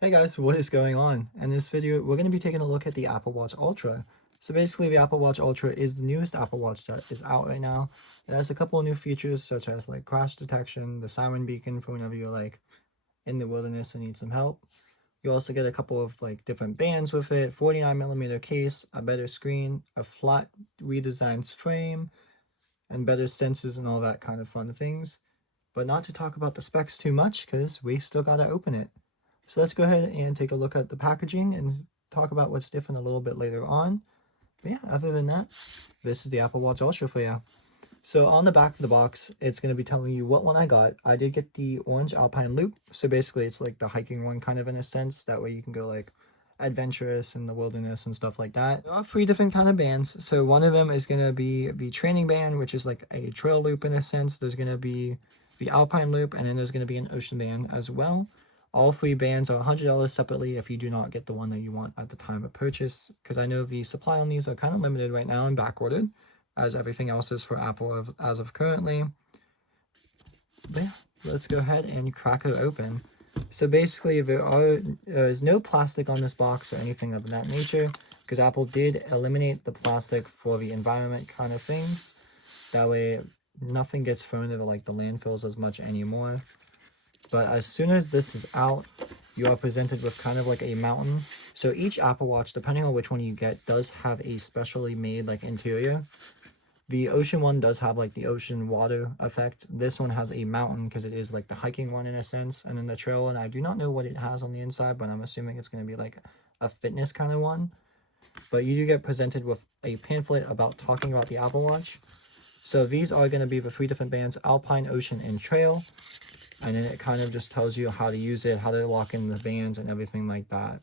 Hey guys, what is going on? In this video, we're going to be taking a look at the Apple Watch Ultra. So basically, the Apple Watch Ultra is the newest Apple Watch that is out right now. It has a couple of new features such as like crash detection, the siren beacon for whenever you're like in the wilderness and need some help. You also get a couple of like different bands with it, 49mm case, a better screen, a flat redesigned frame, and better sensors and all that kind of fun things. But not to talk about the specs too much because we still got to open it. So let's go ahead and take a look at the packaging and talk about what's different a little bit later on. But yeah, other than that, this is the Apple Watch Ultra for you. So on the back of the box, it's going to be telling you what one I got. I did get the orange Alpine Loop. So basically it's like the hiking one kind of in a sense. That way you can go like adventurous in the wilderness and stuff like that. There are 3 different kind of bands. So one of them is going to be the training band, which is like a trail loop in a sense. There's going to be the Alpine Loop, and then there's going to be an ocean band as well. All 3 bands are $100 separately if you do not get the one that you want at the time of purchase, because I know the supply on these are kind of limited right now and back-ordered, as everything else is for Apple as of currently. But yeah, let's go ahead and crack it open. So basically, there's no plastic on this box or anything of that nature, because Apple did eliminate the plastic for the environment kind of things. That way, nothing gets thrown into like the landfills as much anymore. But as soon as this is out, you are presented with kind of like a mountain. So each Apple Watch, depending on which one you get, does have a specially made like interior. The ocean one does have like the ocean water effect. This one has a mountain because it is like the hiking one in a sense. And then the trail one, I do not know what it has on the inside, but I'm assuming it's going to be like a fitness kind of one. But you do get presented with a pamphlet about talking about the Apple Watch. So these are going to be the 3 different bands: Alpine, Ocean, and Trail. And then it kind of just tells you how to use it, how to lock in the bands and everything like that.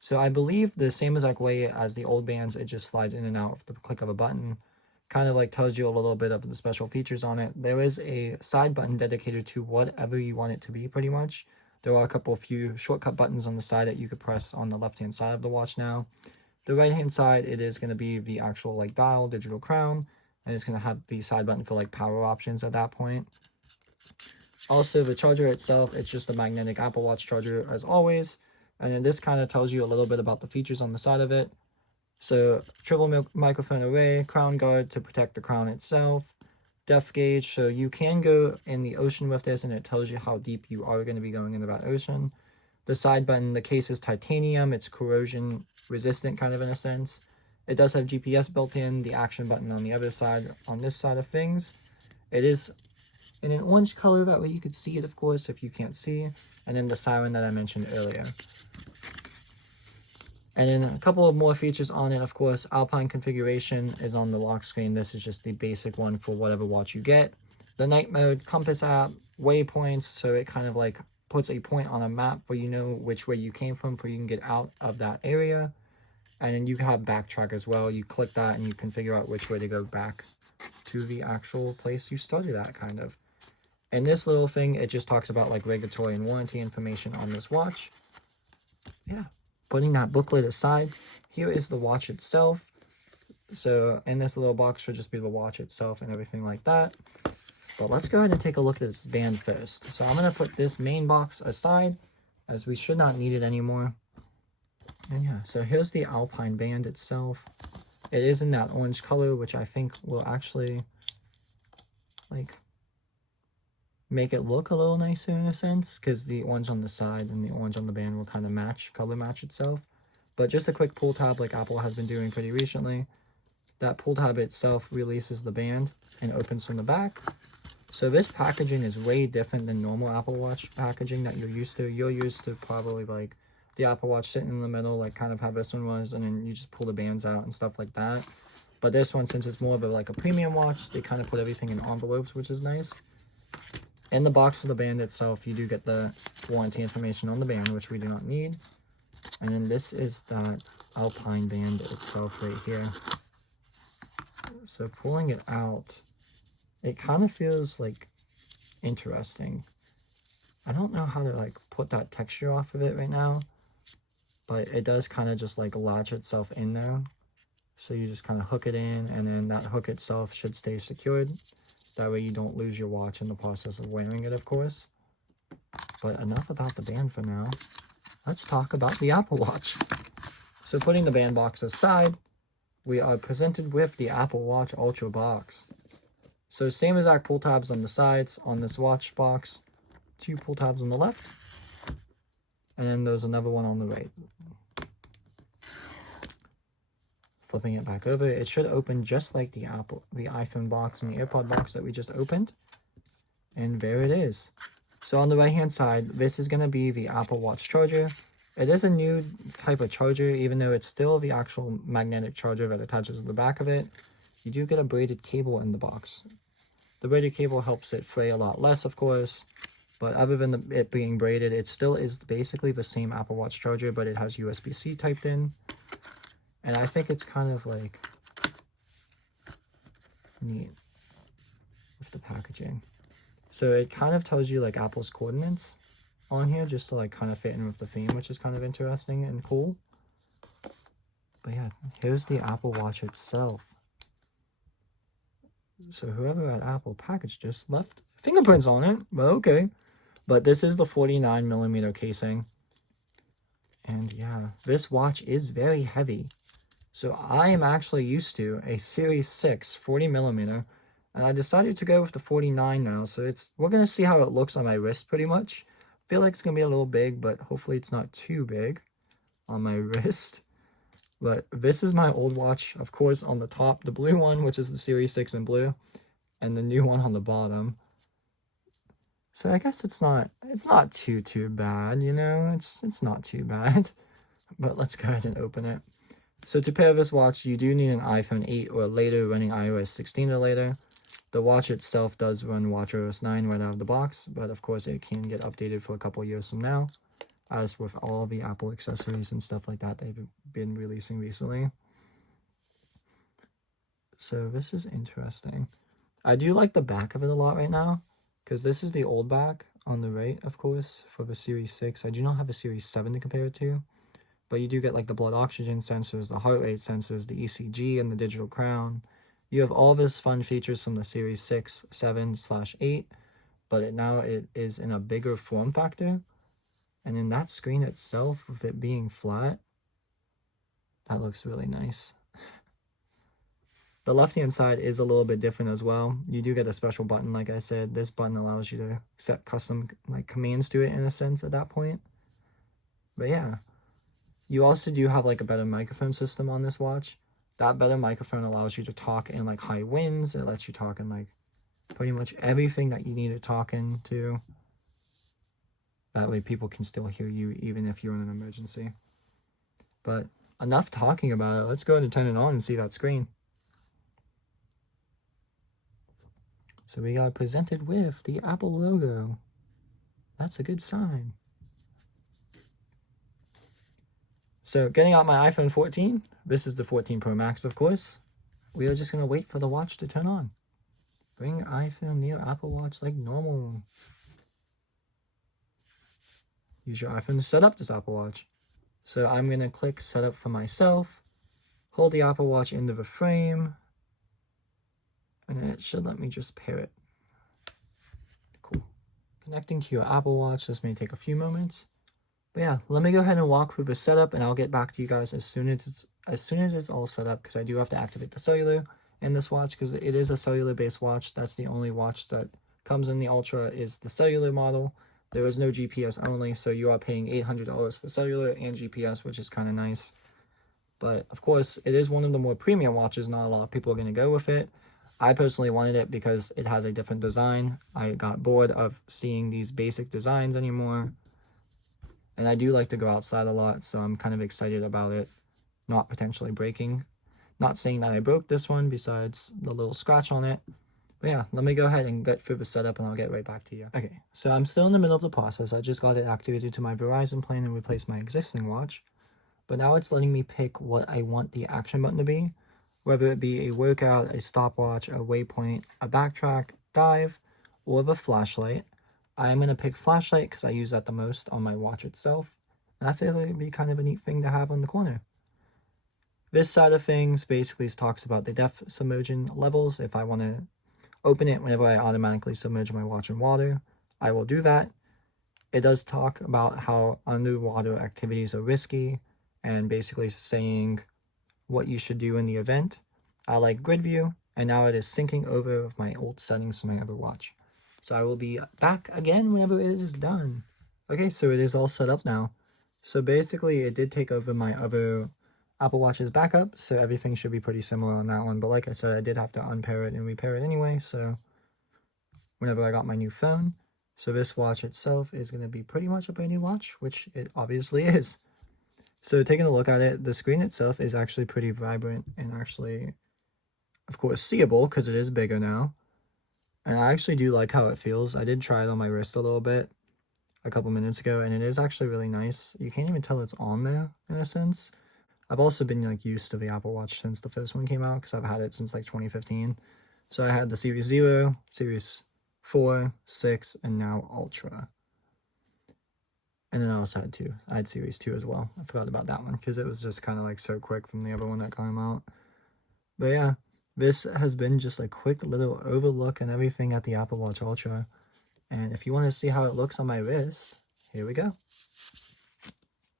So I believe the same exact way as the old bands, it just slides in and out with the click of a button. Kind of like tells you a little bit of the special features on it. There is a side button dedicated to whatever you want it to be, pretty much. There are a few shortcut buttons on the side that you could press on the left-hand side of the watch now. The right-hand side, it is going to be the actual like dial, digital crown, and it's going to have the side button for like power options at that point. Also, the charger itself, it's just a magnetic Apple Watch charger as always. And then this kind of tells you a little bit about the features on the side of it. So, triple microphone array, crown guard to protect the crown itself, depth gauge, so you can go in the ocean with this and it tells you how deep you are going to be going into that ocean. The side button, the case is titanium, it's corrosion resistant kind of in a sense. It does have GPS built in, the action button on the other side, on this side of things. It is in an orange color, that way you could see it, of course, if you can't see. And then the siren that I mentioned earlier. And then a couple of more features on it, of course. Alpine configuration is on the lock screen. This is just the basic one for whatever watch you get. The night mode, compass app, waypoints, so it kind of like puts a point on a map where you know which way you came from, so you can get out of that area. And then you have backtrack as well. You click that and you can figure out which way to go back to the actual place you started at, kind of. And this little thing, it just talks about like regulatory and warranty information on this watch. Yeah, putting that booklet aside, here is the watch itself. So in this little box should just be the watch itself and everything like that. But let's go ahead and take a look at this band first. So I'm going to put this main box aside, as we should not need it anymore. And yeah, so here's the Alpine band itself. It is in that orange color, which I think will actually like make it look a little nicer in a sense, because the orange on the side and the orange on the band will kind of color match itself. But just a quick pull tab like Apple has been doing pretty recently. That pull tab itself releases the band and opens from the back. So this packaging is way different than normal Apple Watch packaging that you're used to. You're used to probably like the Apple Watch sitting in the middle, like kind of how this one was, and then you just pull the bands out and stuff like that. But this one, since it's more of like a premium watch, they kind of put everything in envelopes, which is nice. In the box for the band itself, you do get the warranty information on the band, which we do not need. And then this is that Alpine band itself right here. So pulling it out, it kind of feels like interesting. I don't know how to like put that texture off of it right now, but it does kind of just like latch itself in there. So you just kind of hook it in, and then that hook itself should stay secured. That way you don't lose your watch in the process of wearing it, of course. But enough about the band for now. let's talk about the Apple Watch. So putting the band box aside, we are presented with the Apple Watch Ultra box. So same exact pull tabs on the sides on this watch box, 2 pull tabs on the left, and then there's another one on the right. Flipping it back over, it should open just like the iPhone box and the AirPod box that we just opened. And there it is. So on the right hand side, this is going to be the Apple Watch charger. It is a new type of charger, even though it's still the actual magnetic charger that attaches to the back of it. You do get a braided cable in the box. The braided cable helps it fray a lot less, of course, but other than it being braided, it still is basically the same Apple Watch charger, but it has USB-C typed in. And I think it's kind of like neat with the packaging. So it kind of tells you like Apple's coordinates on here just to like kind of fit in with the theme, which is kind of interesting and cool. But yeah, here's the Apple Watch itself. So whoever at Apple packaged just left fingerprints on it, but okay. But this is the 49mm casing. And yeah, this watch is very heavy. So I am actually used to a Series 6 40mm, and I decided to go with the 49 now. So we're going to see how it looks on my wrist pretty much. I feel like it's going to be a little big, but hopefully it's not too big on my wrist. But this is my old watch, of course, on the top, the blue one, which is the Series 6 in blue, and the new one on the bottom. So I guess it's not too bad, you know, it's not too bad. But let's go ahead and open it. So to pair this watch, you do need an iPhone 8 or later running iOS 16 or later. The watch itself does run watchOS 9 right out of the box, but of course it can get updated for a couple years from now, as with all the Apple accessories and stuff like that they've been releasing recently. So this is interesting. I do like the back of it a lot right now, because this is the old back on the right, of course, for the Series 6. I do not have a Series 7 to compare it to, but you do get like the blood oxygen sensors, the heart rate sensors, the ECG, and the digital crown. You have all this fun features from the Series 6, 7/8, but now it is in a bigger form factor. And in that screen itself, with it being flat, that looks really nice. The left-hand side is a little bit different as well. You do get a special button, like I said. This button allows you to set custom like commands to it in a sense at that point. But yeah, you also do have like a better microphone system on this watch. That better microphone allows you to talk in like high winds. It lets you talk in like pretty much everything that you need to talk into. That way people can still hear you even if you're in an emergency. But enough talking about it. Let's go ahead and turn it on and see that screen. So we got presented with the Apple logo. That's a good sign. So getting out my iPhone 14, this is the 14 Pro Max, of course. We are just going to wait for the watch to turn on. Bring iPhone near Apple Watch like normal. Use your iPhone to set up this Apple Watch. So I'm going to click setup for myself. Hold the Apple Watch into the frame. And then it should let me just pair it. Cool. Connecting to your Apple Watch. This may take a few moments. But yeah, let me go ahead and walk through the setup, and I'll get back to you guys as soon as it's all set up, because I do have to activate the cellular in this watch, because it is a cellular-based watch. That's the only watch that comes in the Ultra is the cellular model. There is no GPS only, so you are paying $800 for cellular and GPS, which is kind of nice. But of course, it is one of the more premium watches. Not a lot of people are going to go with it. I personally wanted it because it has a different design. I got bored of seeing these basic designs anymore. And I do like to go outside a lot, so I'm kind of excited about it not potentially breaking. Not saying that I broke this one, besides the little scratch on it. But yeah, let me go ahead and get through the setup, and I'll get right back to you. Okay, so I'm still in the middle of the process. I just got it activated to my Verizon plan and replaced my existing watch. But now it's letting me pick what I want the action button to be. Whether it be a workout, a stopwatch, a waypoint, a backtrack, dive, or the flashlight. I'm going to pick flashlight because I use that the most on my watch itself. And I feel like it'd be kind of a neat thing to have on the corner. This side of things basically talks about the depth submersion levels. If I want to open it whenever I automatically submerge my watch in water, I will do that. it does talk about how underwater activities are risky and basically saying what you should do in the event. I like grid view, and now it is syncing over with my old settings from my other watch. So I will be back again whenever it is done. Okay, so it is all set up now. So basically it did take over my other Apple Watch's backup, so everything should be pretty similar on that one. But like I said, I did have to unpair it and repair it anyway, so whenever I got my new phone. So this watch itself is going to be pretty much a brand new watch, which it obviously is. So taking a look at it, the screen itself is actually pretty vibrant and actually, of course, seeable because it is bigger now. And I actually do like how it feels. I did try it on my wrist a little bit a couple minutes ago, and it is actually really nice. You can't even tell it's on there in a sense. I've also been like used to the Apple Watch since the first one came out because I've had it since like 2015. So I had the Series 0, Series 4, 6, and now Ultra. And then I also had 2. I had Series 2 as well. I forgot about that one because it was just kind of like so quick from the other one that came out. But yeah, this has been just a quick little overlook and everything at the Apple Watch Ultra. And if you want to see how it looks on my wrist, here we go.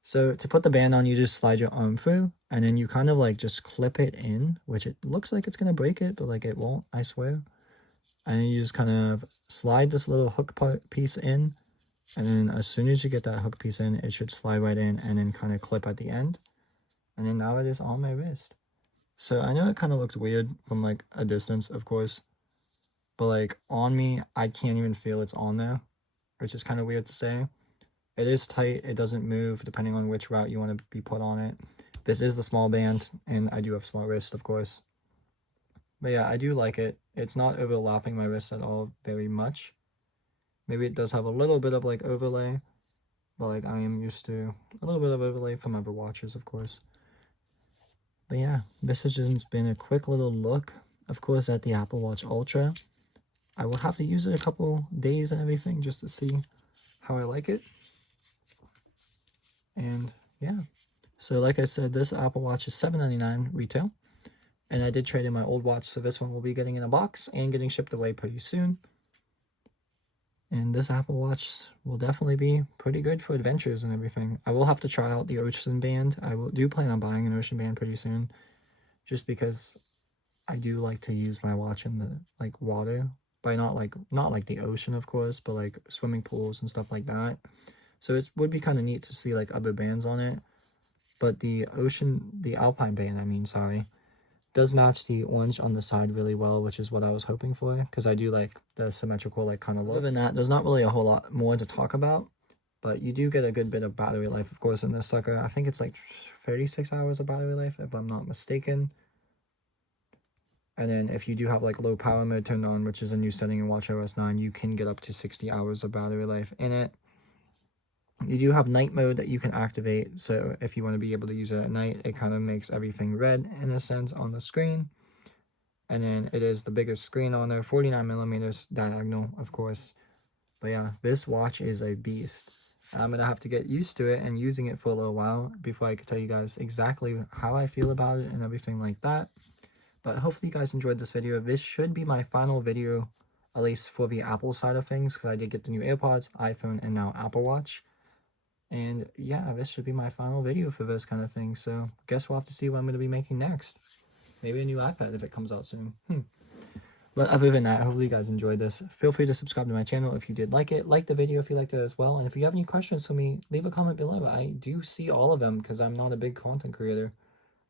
So to put the band on, you just slide your arm through, and then you kind of like just clip it in, which it looks like it's going to break it, but like it won't, I swear. And then you just kind of slide this little hook piece in, and then as soon as you get that hook piece in, it should slide right in and then kind of clip at the end. And then now it is on my wrist. So I know it kind of looks weird from like a distance, of course, but like on me, I can't even feel it's on there, which is kind of weird to say. It is tight. It doesn't move depending on which route you want to be put on it. This is the small band, and I do have small wrists, of course. But yeah, I do like it. It's not overlapping my wrist at all very much. Maybe it does have a little bit of like overlay, but like I am used to a little bit of overlay from other watches, of course. But yeah, this has just been a quick little look, of course, at the Apple Watch Ultra. I will have to use it a couple days and everything just to see how I like it. And yeah, so like I said, this Apple Watch is $7.99 retail, and I did trade in my old watch, so this one will be getting in a box and getting shipped away pretty soon. And this Apple Watch will definitely be pretty good for adventures and everything. I will have to try out the Ocean Band. I do plan on buying an Ocean Band pretty soon, just because I do like to use my watch in the like water, but not like the ocean, of course, but like swimming pools and stuff like that. So it would be kind of neat to see like other bands on it. But the Alpine band, I mean, sorry, does match the orange on the side really well, which is what I was hoping for, because I do like the symmetrical like kind of look. Other than that, there's not really a whole lot more to talk about, but you do get a good bit of battery life, of course, in this sucker. I think it's like 36 hours of battery life, if I'm not mistaken. And then if you do have like low power mode turned on, which is a new setting in watchOS 9, you can get up to 60 hours of battery life in it. You do have night mode that you can activate, so if you want to be able to use it at night, it kind of makes everything red in a sense on the screen. And then it is the biggest screen on there, 49mm diagonal, of course. But yeah, this watch is a beast. I'm going to have to get used to it and using it for a little while before I can tell you guys exactly how I feel about it and everything like that. But hopefully you guys enjoyed this video. This should be my final video, at least for the Apple side of things, because I did get the new AirPods, iPhone, and now Apple Watch. And yeah, this should be my final video for this kind of thing. So guess we'll have to see what I'm going to be making next. Maybe a new iPad if it comes out soon. But other than that, hopefully you guys enjoyed this. Feel free to subscribe to my channel if you did like it. Like the video if you liked it as well. And if you have any questions for me, leave a comment below. I do see all of them because I'm not a big content creator.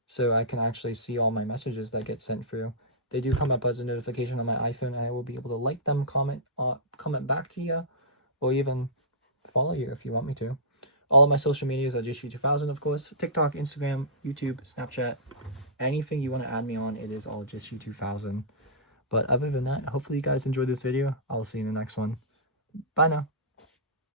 So I can actually see all my messages that get sent through. They do come up as a notification on my iPhone, and I will be able to like them, comment back to you, or even follow you if you want me to. All of my social medias are JustYou2000, of course. TikTok, Instagram, YouTube, Snapchat. Anything you want to add me on, it is all JustYou2000. But other than that, hopefully you guys enjoyed this video. I'll see you in the next one. Bye now.